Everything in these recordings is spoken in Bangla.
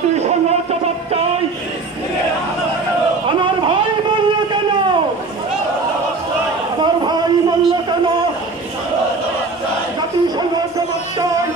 জাতিসংঘের জবাব চাই। আমার ভাই বলল কেন? আমার ভাই বলল কেন? জাতিসংঘের জবাব চাই।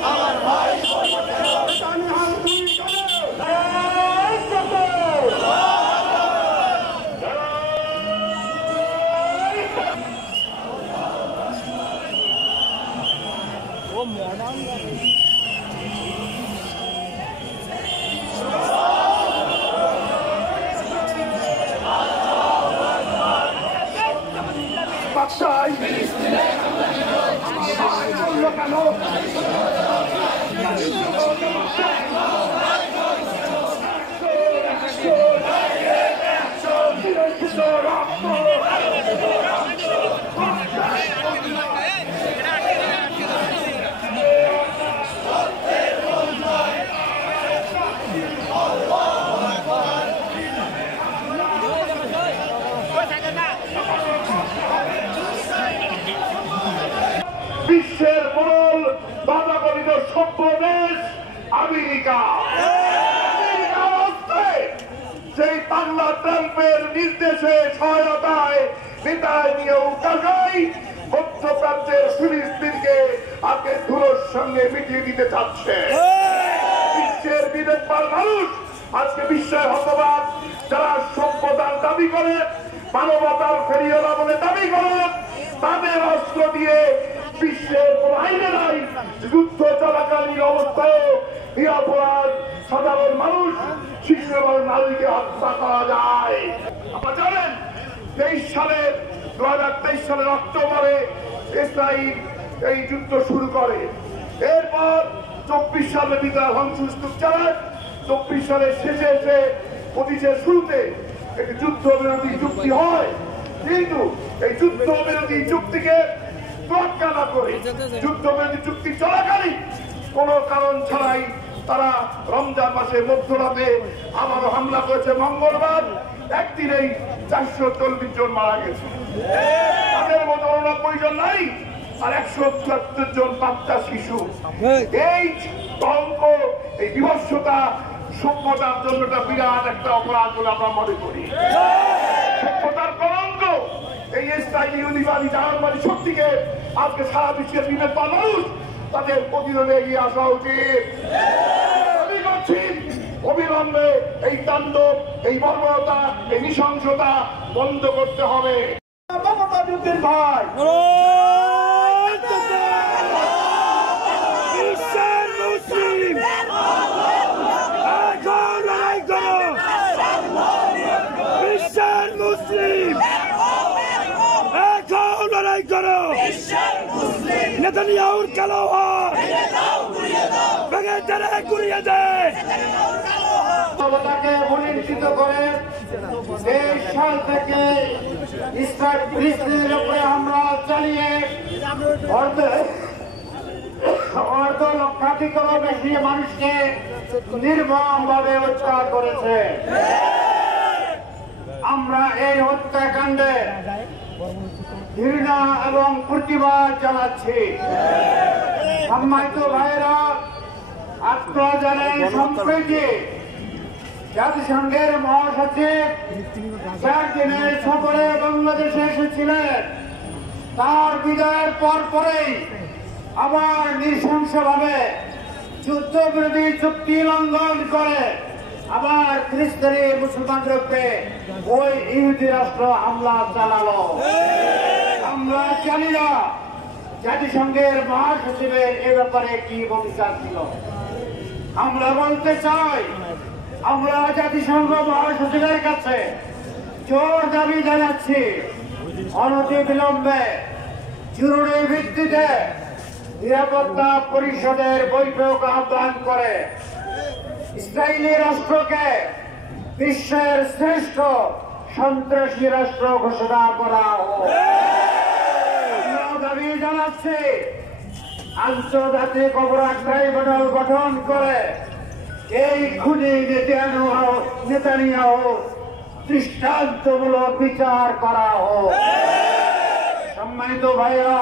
বিশ্বের মূল বাধাকলিত সভ্য দেশ আমেরিকা। সেই বাংলা ট্রাম্পের নির্দেশে সহায়তায় নেতানিয়াহু কাজাই মধ্যপ্রাচ্যের ফিলিস্তিনকে আগে ধুলোর সঙ্গে মিটিয়ে দিতে চাচ্ছে। বিশ্বের বিবেকবান মানুষ আজকে বিশ্বের হতবাক যারা সভ্যতার দাবি করে, মানবতার ফেরিওয়ালা বলে দাবি করে, তাদের অস্ত্র দিয়ে বিশ্বের কোন আইনে নাই যুদ্ধ চলাকালীন অবস্থায় নিরাপরাধ সাধারণ মানুষ, শিশু এবং নারীকে হত্যা করা যায়। আপনারা জানেন 2023 সালের অক্টোবরে ইসরায়েল এই যুদ্ধ শুরু করে। এরপর 24 সালে বিদায় ধ্বংসস্তূপ চালায়। 24 সালের শেষে এসে 25-এর শুরুতে একটি যুদ্ধ বিরোধী চুক্তি হয়, কিন্তু এই যুদ্ধ বিরোধী চুক্তিকে তোয়াক্কা না করে যুদ্ধ বিরোধী চুক্তি চলাকালীন কোন কারণ ছাড়াই তারা রমজান মাসে মধ্যরাতে আবারও হামলা করেছে। মঙ্গলবার একদিনেই 440 জন মারা গেছে। তাদের মতো 89 জন নাই আর 174 জন বাচ্চা শিশু। এই কলঙ্ক, এই বিভৎসতা সভ্যতার জন্য বিরাট একটা অপরাধ বলে আমরা মনে করি। সভ্যতার কলঙ্ক এই ইসরায়েলি ইহুদিবাদী জাহানবাদী শক্তিকে আজকে সারা বিশ্বের বিবেকবান মানুষ তাদের প্রতিরোধে এগিয়ে আসা উচিত। আমি করছি অবিলম্বে এই তাণ্ডব, এই বর্বরতা, এই নৃশংসতা বন্ধ করতে হবে। ভাই নেতানিয়াহুর কালো হাত ভেঙে তেরে গুড়িয়ে দেয়। ভূমিষ্ঠিত করে 23 সাল থেকে ইসরায়েল ফিলিস্তিনের উপরে হামলা চালিয়ে অর্ধ লক্ষাধিকেরও বেশি মানুষকে নির্মমভাবে হত্যা করেছে। আমরা এই হত্যাকাণ্ডে ঘৃণা এবং প্রতিবাদ জানাচ্ছি। সম্মানিত ভাইরা, আপনারা জানেন সম্প্রতি জাতিসংঘের মহাসচিব 4 দিনের সফরে বাংলাদেশে এসেছিলেন। তার বিদায়ের পরেই আবার নৃশংসভাবে যুদ্ধবিরোধী চুক্তি লঙ্ঘন করে আবার ফিলিস্তিনি মুসলমানদের উপরে ওই ইহুদি রাষ্ট্র হামলা চালালো। আমরা জানি না জাতিসংঘের মহাসচিবের এ ব্যাপারে কি ভূমিকা ছিল। আমরা বলতে চাই, আমরা জাতিসংঘ মহাসচিবের কাছে জোর দাবি জানাচ্ছি, অনতিবিলম্বে জরুরি ভিত্তিতে নিরাপত্তা পরিষদের বৈঠক আহ্বান করে ইসরায়েলি রাষ্ট্রকে বিশ্বের শ্রেষ্ঠ সন্ত্রাসী রাষ্ট্র ঘোষণা করা হোক। দাবি জানাচ্ছি আন্তর্জাতিক অপরাধ ট্রাইব্যুনাল গঠন করে এই খুনি নেতানিয়াহু দৃষ্টান্তমূলক বিচার করা হোক। সম্মানিত ভাইরা,